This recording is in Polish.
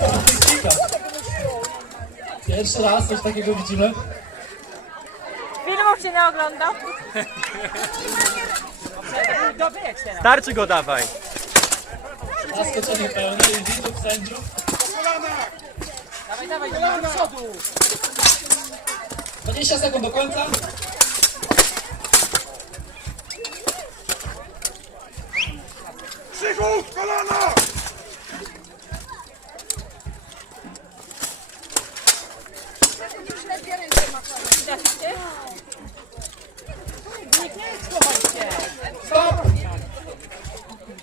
fantastyka. Pierwszy raz coś takiego widzimy. Filmów się nie oglądał. Starczy go dawaj. Zaskoczenie pełne i widzów sędziów. Dawaj, dawaj, do przodu. 20 sekund do końca. Bewegung, Kolonne! Widać, nie?